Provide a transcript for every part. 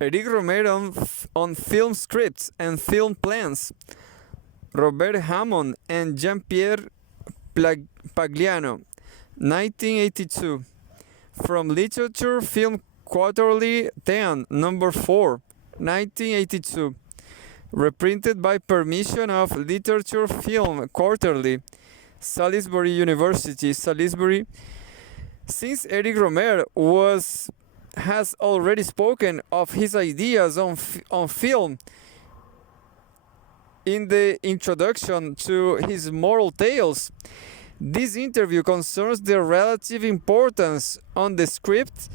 Eric Rohmer on film scripts and film plans. Robert Hammond and Jean-Pierre Pagliano, 1982. From Literature Film Quarterly 10, number 4, 1982. Reprinted by permission of Literature Film Quarterly, Salisbury University, Salisbury. Since Eric Rohmer has already spoken of his ideas on film in the introduction to his Moral Tales, this interview concerns the relative importance on the script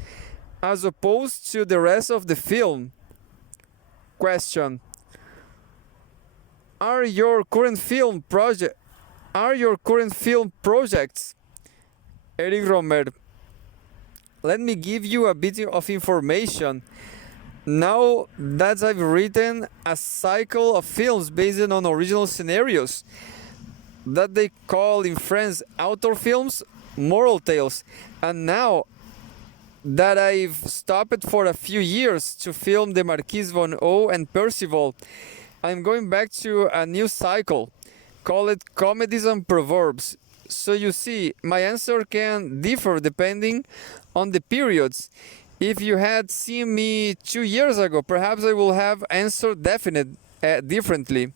as opposed to the rest of the film. Question: Are your current film projects? Eric Rohmer: Let me give you a bit of information. Now that I've written a cycle of films based on original scenarios that they call in France author films, moral tales, and now that I've stopped for a few years to film the Marquise von O and Percival, I'm going back to a new cycle, call it comedies and proverbs. So you see, my answer can differ depending on the periods. If you had seen me 2 years ago, perhaps I will have answered differently.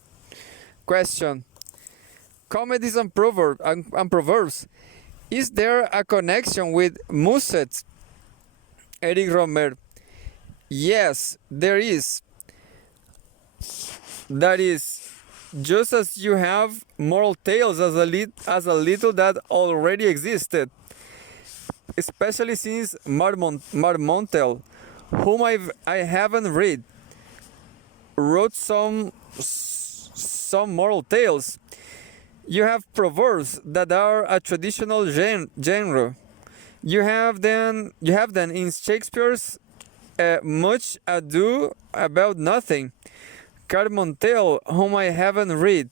Question: Comedies and proverbs. Is there a connection with Musset? Eric Rohmer: Yes, there is. That is, just as you have moral tales as a little that already existed, especially since Marmontel, whom I haven't read, wrote some moral tales. You have proverbs that are a traditional genre. You have them in Shakespeare's Much Ado About Nothing. Marmontel, whom I haven't read,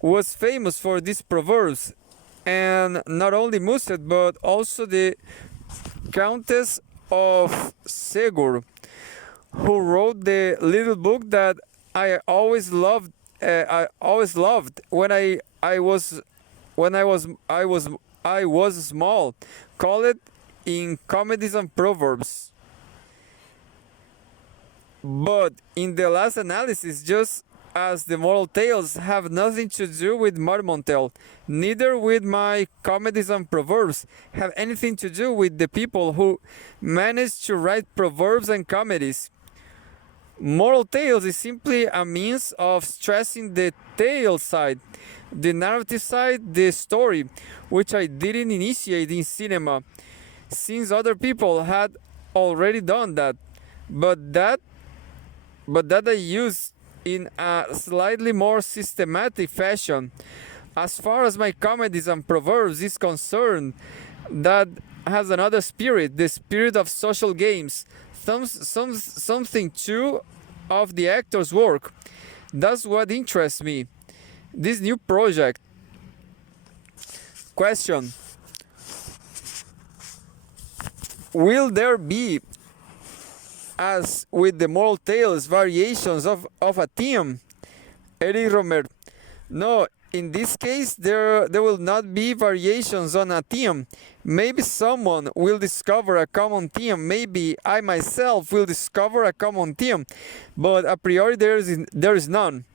was famous for these proverbs, and not only Musset but also the Countess of Segur, who wrote the little book that I always loved. When I was small. Call it in Comedies and Proverbs. But in the last analysis, just as the moral tales have nothing to do with Marmontel, neither with my comedies and proverbs have anything to do with the people who managed to write proverbs and comedies. Moral tales is simply a means of stressing the tale side, the narrative side, the story, which I didn't initiate in cinema, since other people had already done that, but that I used in a slightly more systematic fashion. As far as my comedies and proverbs is concerned, that has another spirit, the spirit of social games, something too of the actor's work. That's what interests me. This new project. Question: Will there be, as with the moral tales, variations of a theme? Eric Rohmer: No, in this case there will not be variations on a theme. Maybe someone will discover a common theme, maybe I myself will discover a common theme, but a priori there is none.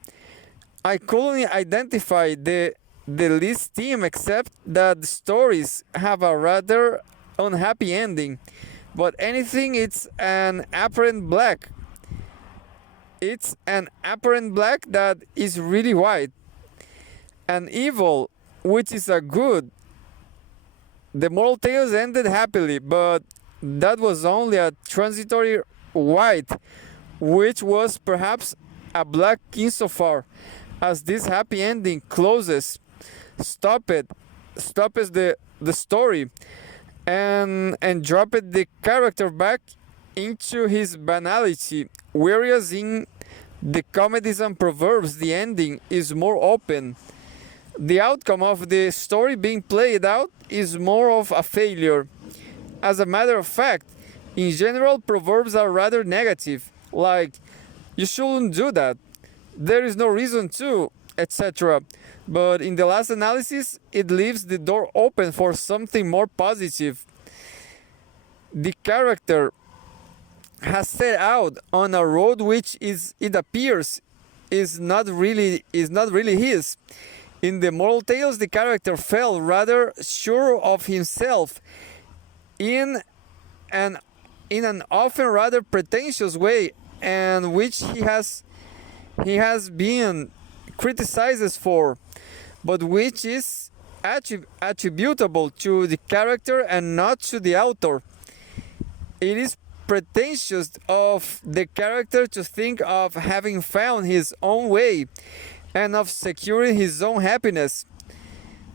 I couldn't identify the least theme except that the stories have a rather unhappy ending. But anything, it's an apparent black. It's an apparent black that is really white. An evil, which is a good. The moral tales ended happily, but that was only a transitory white, which was perhaps a black insofar as this happy ending closes, stopped the story, and dropped the character back into his banality, whereas in the comedies and proverbs the ending is more open. The outcome of the story being played out is more of a failure. As a matter of fact, in general, proverbs are rather negative. like you shouldn't do that, there is no reason to, etc. But in the last analysis, it leaves the door open for something more positive. The character has set out on a road which is, it appears, is not really his. In the moral tales, the character felt rather sure of himself in an often rather pretentious way, and which he has been criticized for, but which is attributable to the character and not to the author. It is pretentious of the character to think of having found his own way and of securing his own happiness.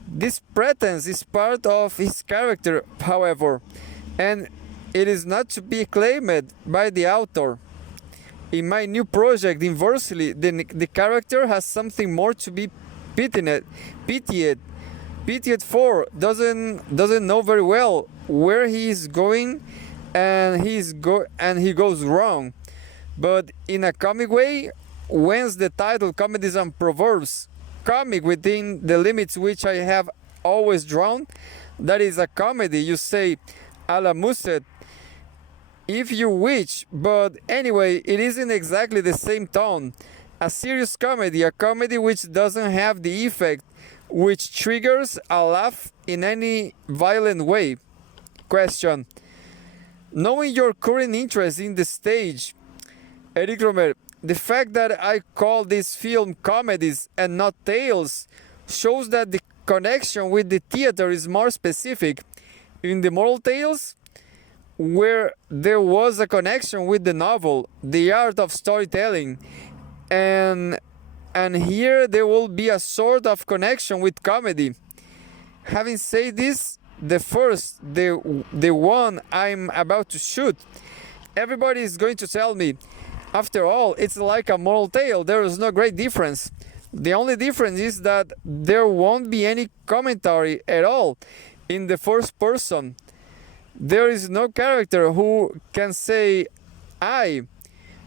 This pretense is part of his character, however, and it is not to be claimed by the author. In my new project, inversely, the character has something more to be pitied for, doesn't know very well where he is going, and he goes wrong. But in a comic way, whence the title Comedies and Proverbs, comic within the limits which I have always drawn, that is a comedy, you say, a la Musset, if you wish, but anyway, it isn't exactly the same tone. A serious comedy, a comedy which doesn't have the effect which triggers a laugh in any violent way. Question: knowing your current interest in the stage, Eric Rohmer, the fact that I call this film comedies and not tales shows that the connection with the theater is more specific. In the moral tales, where there was a connection with the novel, the art of storytelling, and here there will be a sort of connection with comedy. Having said this, the one I'm about to shoot, everybody is going to tell me, after all, it's like a moral tale, there is no great difference. The only difference is that there won't be any commentary at all in the first person. There is no character who can say I.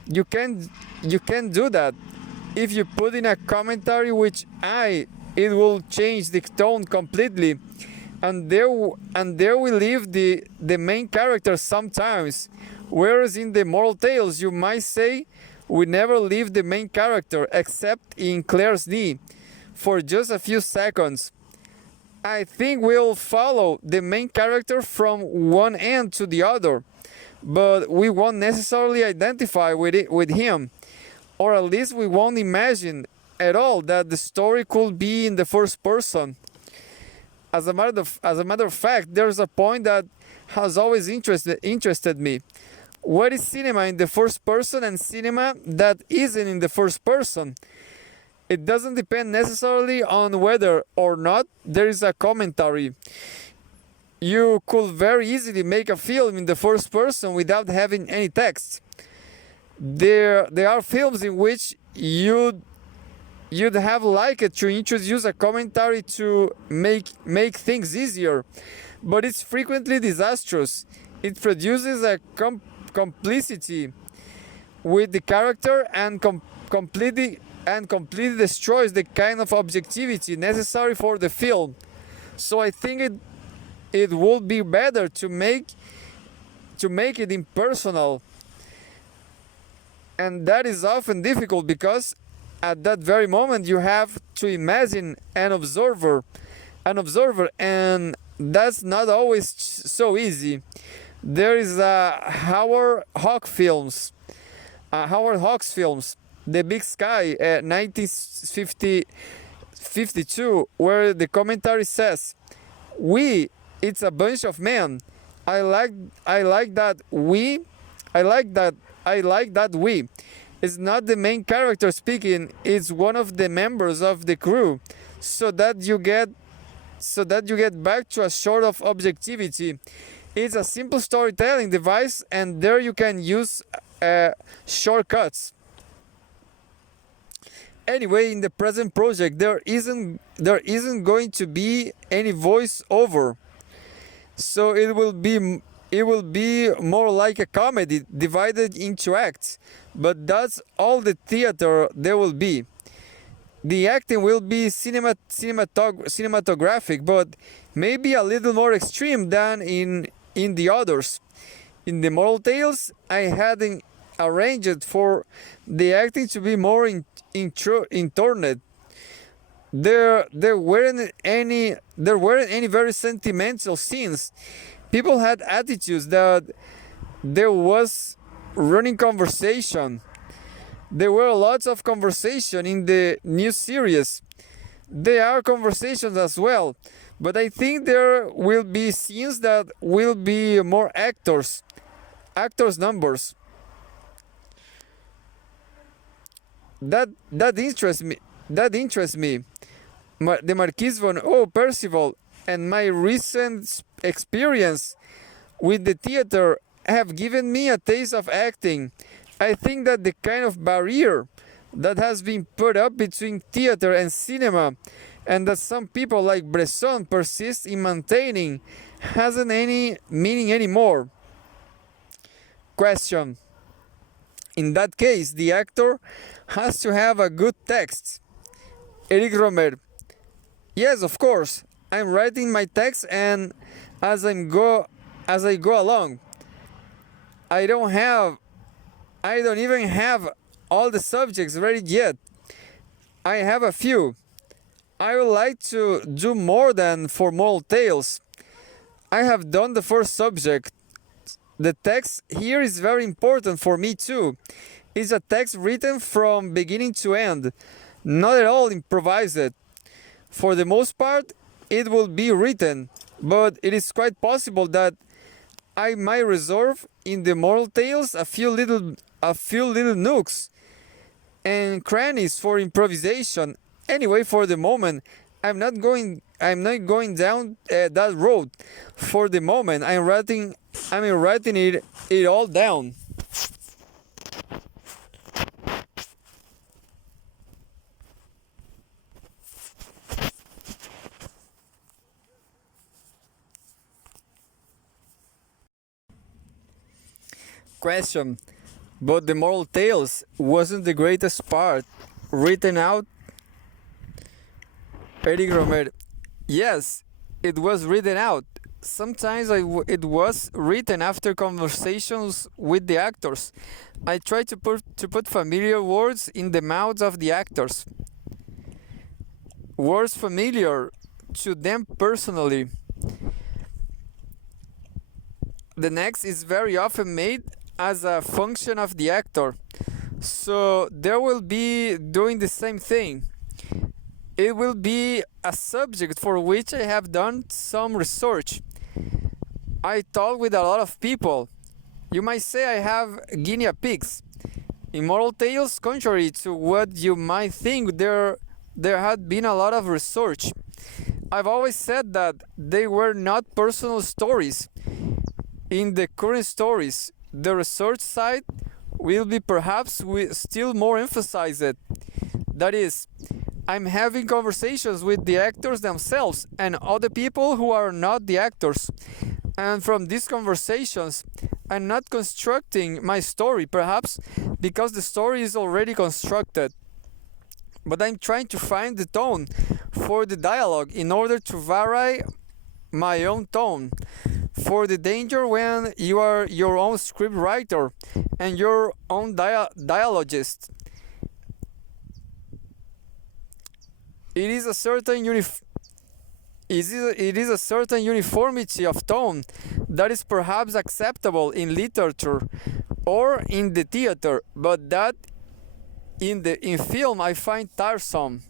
You can do that. If you put in a commentary which I, it will change the tone completely, and there we leave the main character sometimes. Whereas in the moral tales, you might say we never leave the main character except in Claire's knee for just a few seconds. I think we'll follow the main character from one end to the other, but we won't necessarily identify with him, or at least we won't imagine at all that the story could be in the first person. As a matter of fact, there's a point that has always interested me. What is cinema in the first person and cinema that isn't in the first person? It doesn't depend necessarily on whether or not there is a commentary. You could very easily make a film in the first person without having any text. There are films in which you'd have liked to introduce a commentary to make things easier, but it's frequently disastrous. It produces a complicity with the character and completely destroys the kind of objectivity necessary for the film. So I think it would be better to make it impersonal, and that is often difficult because at that very moment you have to imagine an observer, and that's not always so easy. There is Howard Hawks films, The Big Sky, 1952, where the commentary says, "We, it's a bunch of men. I like that we. It's not the main character speaking. It's one of the members of the crew, so that you get back to a sort of objectivity. It's a simple storytelling device, and there you can use shortcuts." Anyway, in the present project, there isn't going to be any voice over, so it will be it will be more like a comedy divided into acts, but that's all the theater there will be. The acting will be cinematographic, but maybe a little more extreme than in the others. In the Moral Tales, I had arranged for the acting to be more intoned. There weren't any very sentimental scenes. People had attitudes that there was running conversation. There were lots of conversation in the new series. There are conversations as well, but I think there will be scenes that will be more actors numbers. That interests me. The Marquis von Percival and my recent experience with the theater have given me a taste of acting. I think that the kind of barrier that has been put up between theater and cinema, and that some people like Bresson persist in maintaining, hasn't any meaning anymore. Question. In that case, the actor has to have a good text. Eric Rohmer. Yes, of course. I'm writing my text, and as I go along, I don't even have all the subjects ready yet. I have a few. I would like to do more than for Moral Tales. I have done the first subject. The text here is very important for me too. It's a text written from beginning to end, not at all improvised. For the most part, it will be written, but it is quite possible that I might reserve in the Moral Tales a few little nooks and crannies for improvisation. Anyway, for the moment, I'm not going down that road. For the moment, I'm writing it all down. Question. But the Moral Tales wasn't the greatest part written out? Eric Rohmer. Yes, it was written out. Sometimes it was written after conversations with the actors. I tried to put familiar words in the mouths of the actors. Words familiar to them personally. The next is very often made as a function of the actor, so they will be doing the same thing. It will be a subject for which I have done some research. I talk with a lot of people. You might say I have guinea pigs. In Moral Tales, contrary to what you might think, there had been a lot of research. I've always said that they were not personal stories. In the current stories, the research side will be perhaps still more emphasized. That is, I'm having conversations with the actors themselves and other people who are not the actors. And from these conversations, I'm not constructing my story, perhaps because the story is already constructed. But I'm trying to find the tone for the dialogue in order to vary my own tone. For the danger when you are your own script writer and your own dialogist. It is a certain uniformity of tone that is perhaps acceptable in literature or in the theater, but that in film I find tiresome.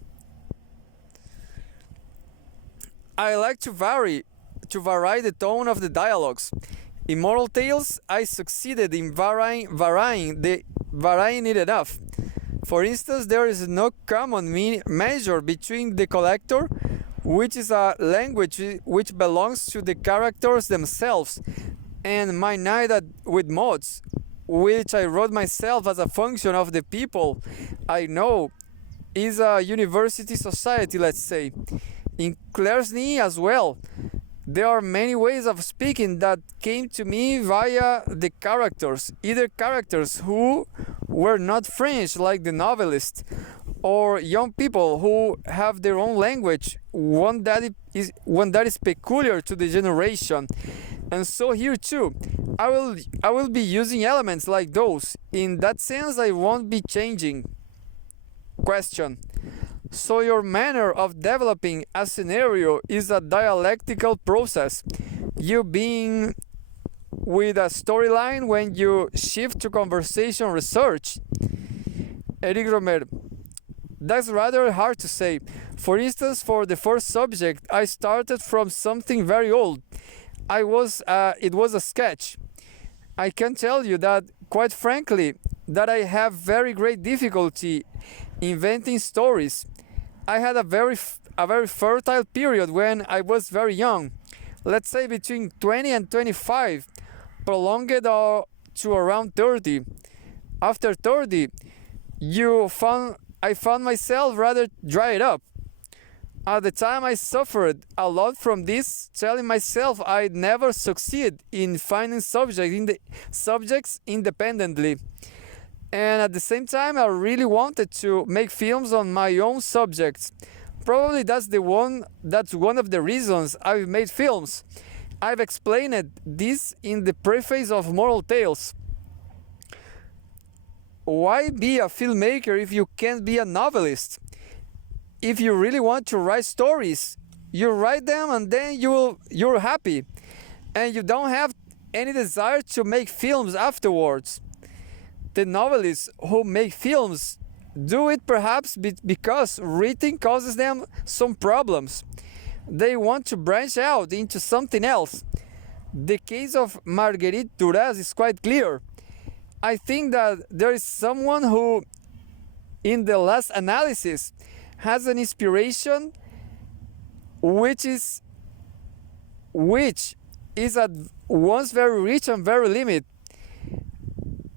I like to vary the tone of the dialogues. In Moral Tales, I succeeded in varying it enough. For instance, there is no common measure between the collector, which is a language which belongs to the characters themselves, and my night with mods, which I wrote myself as a function of the people I know, is a university society, let's say. In Claire's Knee as well, There are many ways of speaking that came to me via the characters, either characters who were not French like the novelist, or young people who have their own language, one that is peculiar to the generation. And so here too, I will be using elements like those. In that sense, I won't be changing. Question. So your manner of developing a scenario is a dialectical process. You being with a storyline when you shift to conversation research. Eric Rohmer. That's rather hard to say. For instance, for the first subject, I started from something very old. It was a sketch. I can tell you that, quite frankly, that I have very great difficulty inventing stories. I had a very fertile period when I was very young. Let's say between 20 and 25, prolonged to around 30. After 30, I found myself rather dried up. At the time, I suffered a lot from this, telling myself I'd never succeed in finding subjects independently. And at the same time, I really wanted to make films on my own subjects. Probably that's one of the reasons I've made films. I've explained this in the preface of Moral Tales. Why be a filmmaker if you can't be a novelist? If you really want to write stories, you write them and then you're happy. And you don't have any desire to make films afterwards. The novelists who make films do it perhaps because writing causes them some problems. They want to branch out into something else. The case of Marguerite Duras is quite clear. I think that there is someone who, in the last analysis, has an inspiration which is at once very rich and very limited.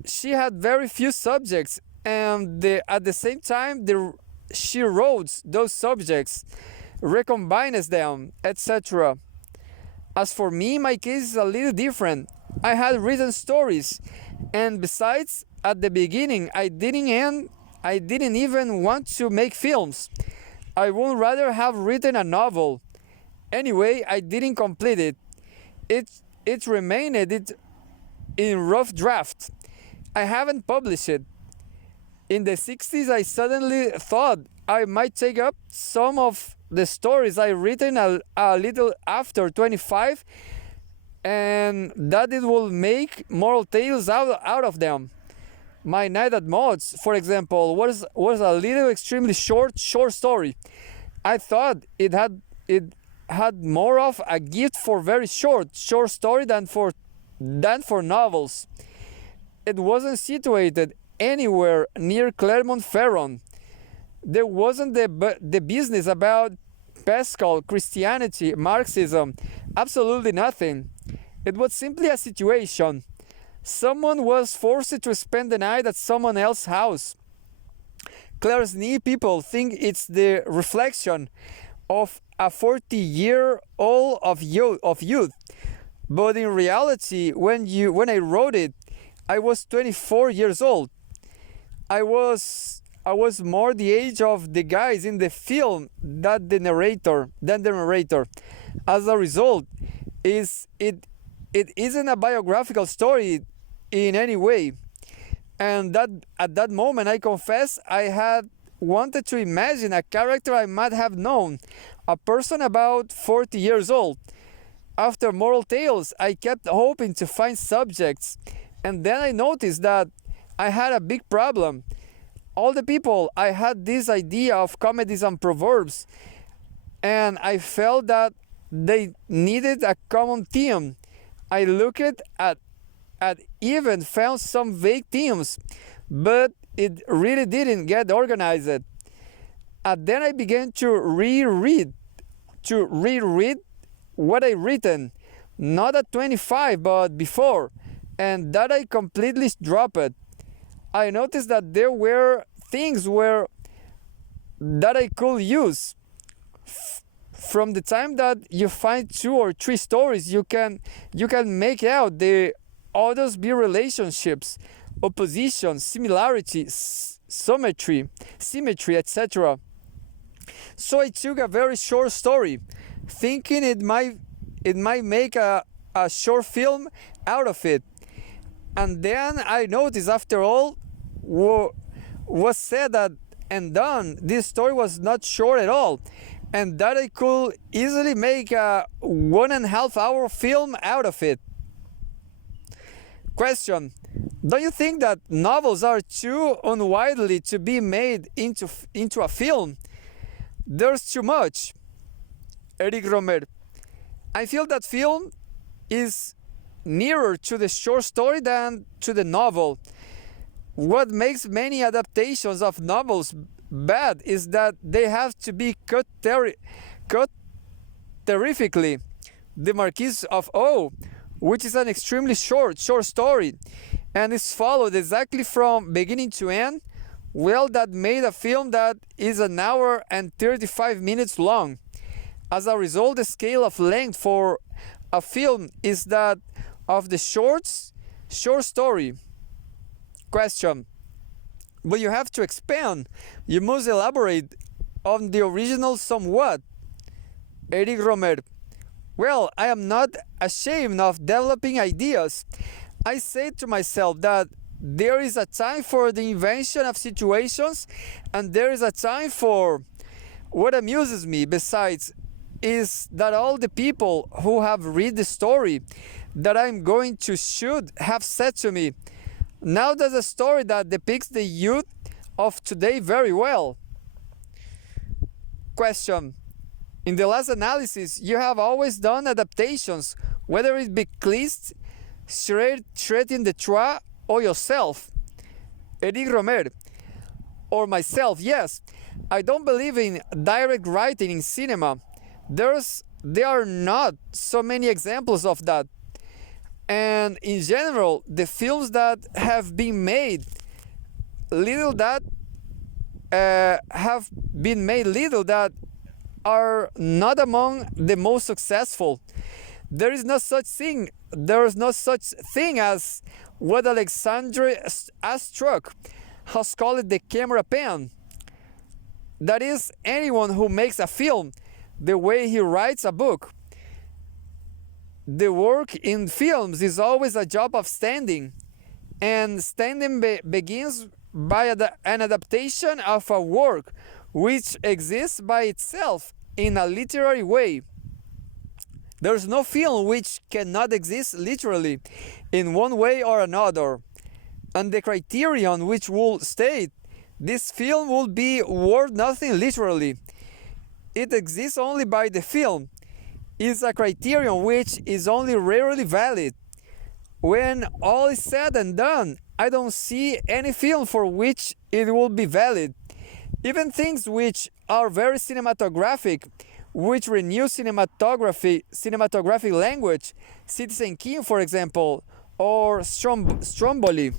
She had very few subjects, and at the same time she wrote those subjects, recombines them, etc. As for me, my case is a little different. I had written stories, and besides, at the beginning, I didn't even want to make films. I would rather have written a novel. Anyway, I didn't complete it. It remained in rough draft. I haven't published it. In the 60s, I suddenly thought I might take up some of the stories I written a little after 25, and that it will make moral tales out of them. My Night at Maud's, for example, was a little extremely short story. I thought it had more of a gift for very short story than for novels. It wasn't situated anywhere near Clermont-Ferrand. There wasn't the business about Pascal, Christianity, Marxism, absolutely nothing. It was simply a situation. Someone was forced to spend the night at someone else's house. Claresny people think it's the reflection of a 40-year-old of youth. But in reality, when I wrote it, I was 24 years old. I was more the age of the guys in the film than the narrator. As a result, it isn't a biographical story in any way. And that at that moment, I confess, I had wanted to imagine a character I might have known, a person about 40 years old. After Moral Tales, I kept hoping to find subjects, and then I noticed that I had a big problem. All the people, I had this idea of comedies and proverbs, and I felt that they needed a common theme. I looked at even found some vague themes, but it really didn't get organized. And then I began to reread what I written, not at 25, but before, and that I completely dropped. I noticed that there were things that I could use. from the time that you find 2 or 3 stories, you can make out the others be relationships, opposition, similarity, symmetry, etc. So I took a very short story, thinking it might make a short film out of it. And then I noticed, after all was said that and done, this story was not short at all, and that I could easily make a 1.5 hour film out of it. Question: don't you think that novels are too unwidely to be made into a film? There's too much. Eric Rohmer: I feel that film is nearer to the short story than to the novel. What makes many adaptations of novels bad is that they have to be cut terrifically. The Marquis of O, which is an extremely short story, and is followed exactly from beginning to end, well, that made a film that is 1 hour and 35 minutes long. As a result, the scale of length for a film is that of the short story. Question: but you have to expand. You must elaborate on the original somewhat. Eric Rohmer: well, I am not ashamed of developing ideas. I say to myself that there is a time for the invention of situations, and there is a time for what amuses me, besides, is that all the people who have read the story that I'm going to shoot have said to me, now there's a story that depicts the youth of today very well. Question: in the last analysis, you have always done adaptations, whether it be Kleist, Shredding the Trois, or yourself. Eric Rohmer: or myself, yes. I don't believe in direct writing in cinema. There are not so many examples of that. And in general, the films that have been made little that are not among the most successful. There is no such thing as what Alexandre Astruc has called the camera pen. That is, anyone who makes a film the way he writes a book. The work in films is always a job of standing, and standing begins by an adaptation of a work which exists by itself in a literary way. There's no film which cannot exist literally in one way or another, and the criterion which will state this film will be worth nothing literally. It exists only by the film. Is a criterion which is only rarely valid. When all is said and done, I don't see any film for which it will be valid. Even things which are very cinematographic, which renew cinematographic language, Citizen Kane, for example, or Stromboli.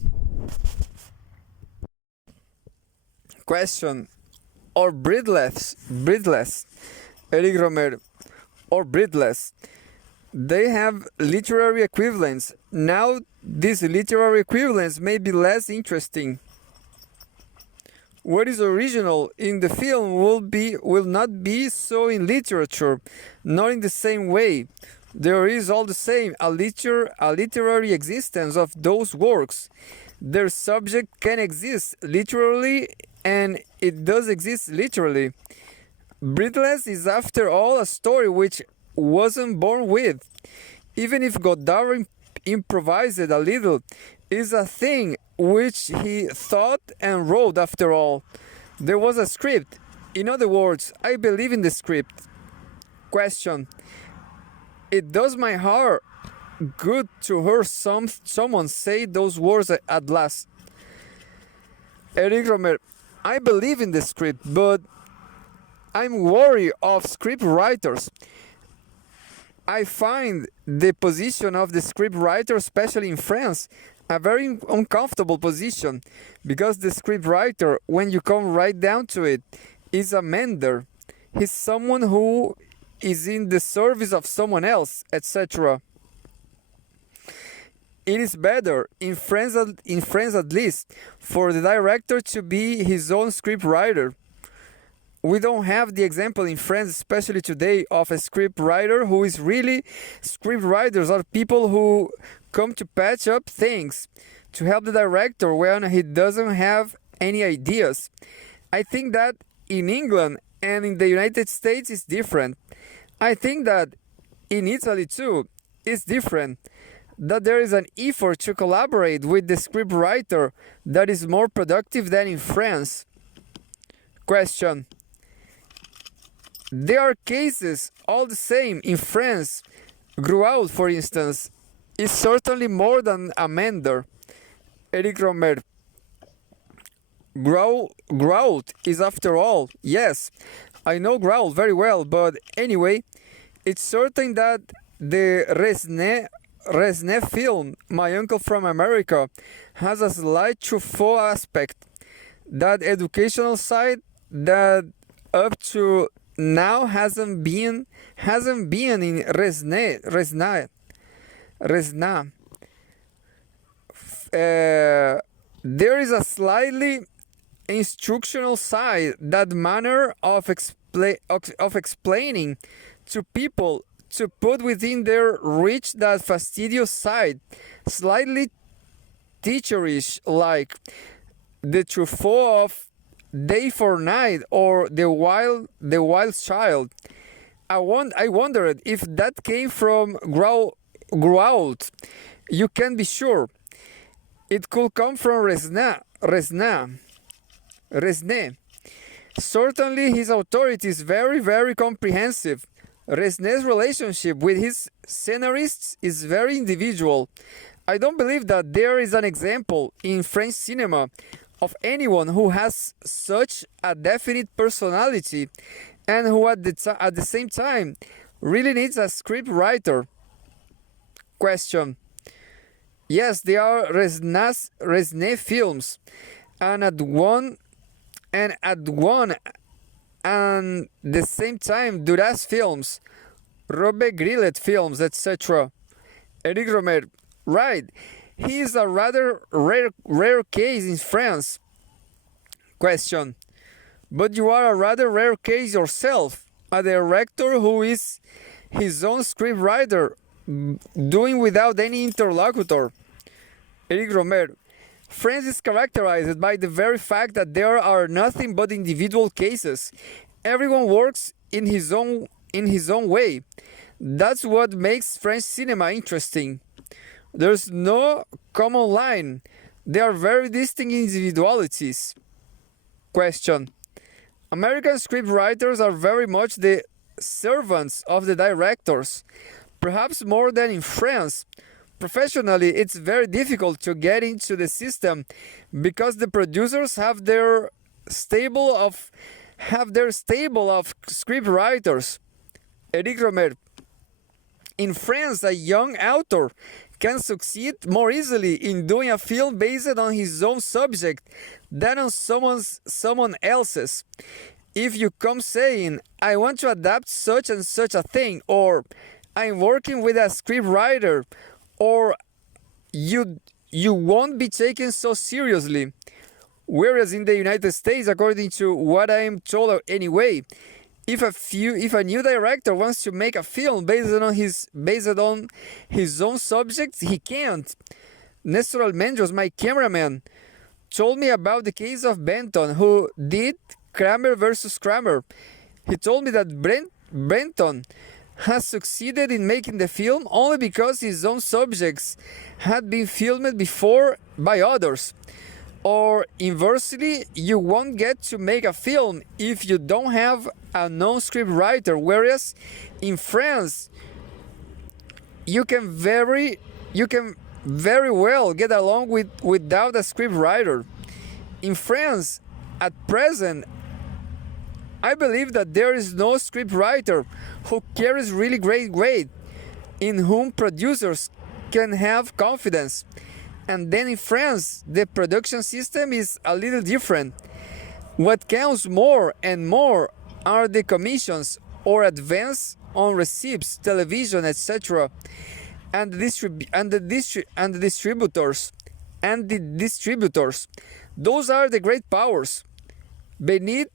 Question: or breathless, Eric Rohmer: or breathless. They have literary equivalents. Now, these literary equivalents may be less interesting. What is original in the film will not be so in literature, not in the same way. There is all the same a literary existence of those works. Their subject can exist literally, and it does exist literally. Breathless is, after all, a story which wasn't born with. Even if Godard improvised a little, is a thing which he thought and wrote after all. There was a script. In other words, I believe in the script. Question: it does my heart good to hear someone say those words at last. Eric Rohmer: I believe in the script, but I'm worried of script writers. I find the position of the script writer, especially in France, a very uncomfortable position, because the script writer, when you come right down to it, is a mender. He's someone who is in the service of someone else, etc. It is better, in France at least, for the director to be his own script writer. We don't have the example in France, especially today, of a script writer who is really... Script writers are people who come to patch up things, to help the director when he doesn't have any ideas. I think that in England and in the United States it's different. I think that in Italy too it's different. That there is an effort to collaborate with the script writer that is more productive than in France. Question. There are cases all the same in France. Gruaud, for instance, is certainly more than Amender. Eric Rohmer. Gruaud is, after all, yes, I know Gruaud very well, but anyway, it's certain that the Resnais film, My Uncle from America, has a slight Truffaut aspect. That educational side that up to now hasn't been in Resnais. There is a slightly instructional side, that manner of explaining to people to put within their reach that fastidious side, slightly teacherish, like the Truffaut of Day for Night or the Wild Child. I wondered if that came from Gruaud. You can be sure. It could come from Resnais. Certainly his authority is very, very comprehensive. Resnais' relationship with his scenarists is very individual. I don't believe that there is an example in French cinema of anyone who has such a definite personality and who at the same time really needs a script writer. Question. Yes, there are Resnais films, and at one and the same time Duras films, Robert Grillet films, etc. Eric Rohmer. Right. He is a rather rare case in France. Question. But you are a rather rare case yourself, a director who is his own script writer, doing without any interlocutor. Eric Rohmer. France is characterized by the very fact that there are nothing but individual cases. Everyone works in his own way. That's what makes French cinema interesting. There's no common line. They are very distinct individualities. Question. American scriptwriters are very much the servants of the directors, perhaps more than in France. Professionally, it's very difficult to get into the system because the producers have their stable of scriptwriters. Eric Rohmer. In France, a young author can succeed more easily in doing a film based on his own subject than on someone else's. If you come saying, I want to adapt such and such a thing, or I'm working with a scriptwriter, or you won't be taken so seriously. Whereas in the United States, according to what I am told anyway, if a new director wants to make a film based on his own subject, he can't. Nestor Almendros, my cameraman, told me about the case of Benton, who did Kramer versus Kramer. He told me that Benton has succeeded in making the film only because his own subjects had been filmed before by others. Or inversely, you won't get to make a film if you don't have a non-script writer. Whereas in France, you can very well get along without a script writer. In France, at present, I believe that there is no script writer who carries really great weight, in whom producers can have confidence. And then in France, the production system is a little different. What counts more and more are the commissions or advance on receipts, television, etc., and the distributors. Those are the great powers. Beneath,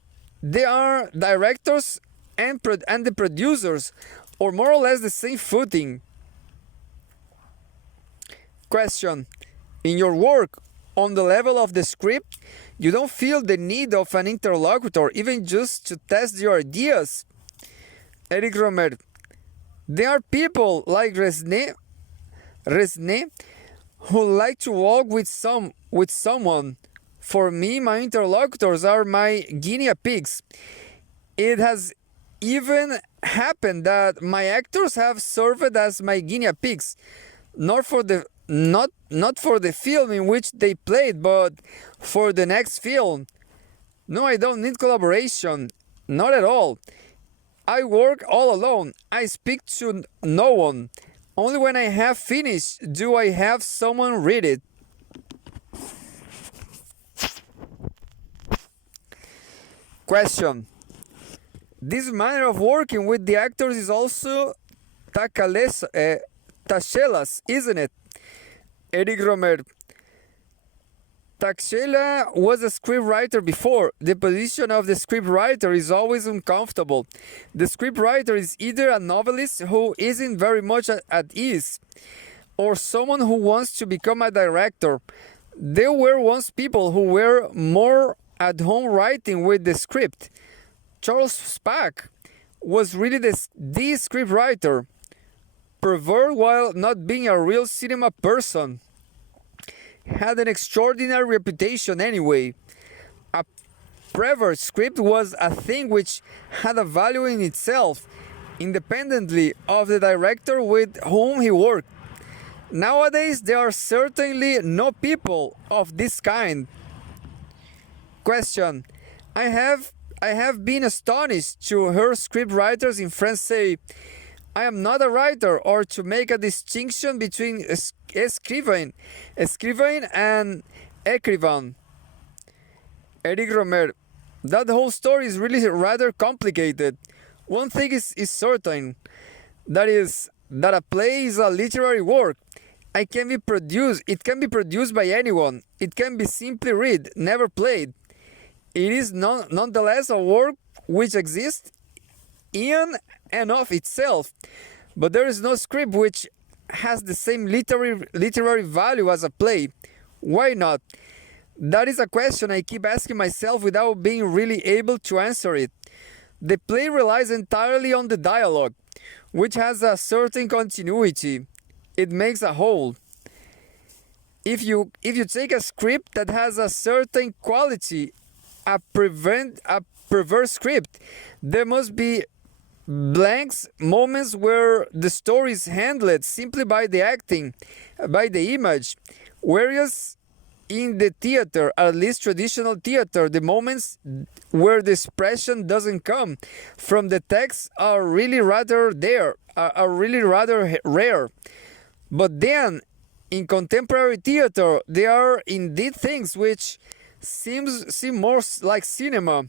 they are directors and the producers, or more or less the same footing. Question: in your work, on the level of the script, you don't feel the need of an interlocutor, even just to test your ideas? Eric Rohmer: there are people like Resné who like to walk with someone. For me, my interlocutors are my guinea pigs. It has even happened that my actors have served as my guinea pigs, not for the film in which they played, but for the next film. No, I don't need collaboration, not at all. I work all alone. I speak to no one. Only when I have finished do I have someone read it. Question: this manner of working with the actors is also Tachelas, isn't it? Eric Rohmer: Tachela was a scriptwriter before. The position of the scriptwriter is always uncomfortable. The scriptwriter is either a novelist who isn't very much at ease, or someone who wants to become a director. There were once people who were more at home writing with the script. Charles Spack was really the scriptwriter. Pervert, while not being a real cinema person, had an extraordinary reputation anyway. A pervert script was a thing which had a value in itself, independently of the director with whom he worked. Nowadays, there are certainly no people of this kind. Question: I have been astonished to hear scriptwriters in France say, I am not a writer, or to make a distinction between écrivain and écrivain. Eric Rohmer: that whole story is really rather complicated. One thing is certain, that is, that a play is a literary work. It can be produced by anyone. It can be simply read, never played. It is nonetheless a work which exists in and of itself, but there is no script which has the same literary value as a play. Why not? That is a question I keep asking myself without being really able to answer it. The play relies entirely on the dialogue, which has a certain continuity. It makes a whole. If you take a script that has a certain quality, a perverse script, there must be blanks, moments where the story is handled simply by the acting, by the image. Whereas in the theater, at least traditional theater, the moments where the expression doesn't come from the text are really rather rare. But then, in contemporary theater, there are indeed things which seem more like cinema.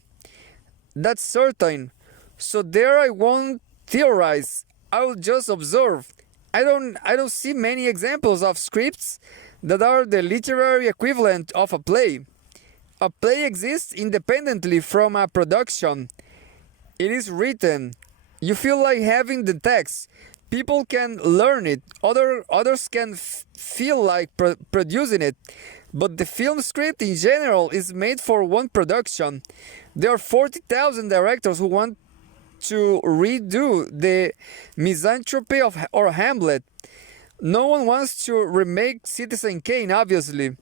That's certain. So there I won't theorize. I will just observe. I don't see many examples of scripts that are the literary equivalent of a play. A play exists independently from a production. It is written. You feel like having the text. People can learn it. Others can feel like producing it. But the film script in general is made for one production. There are 40,000 directors who want to redo the misanthropy or Hamlet. No one wants to remake Citizen Kane, obviously.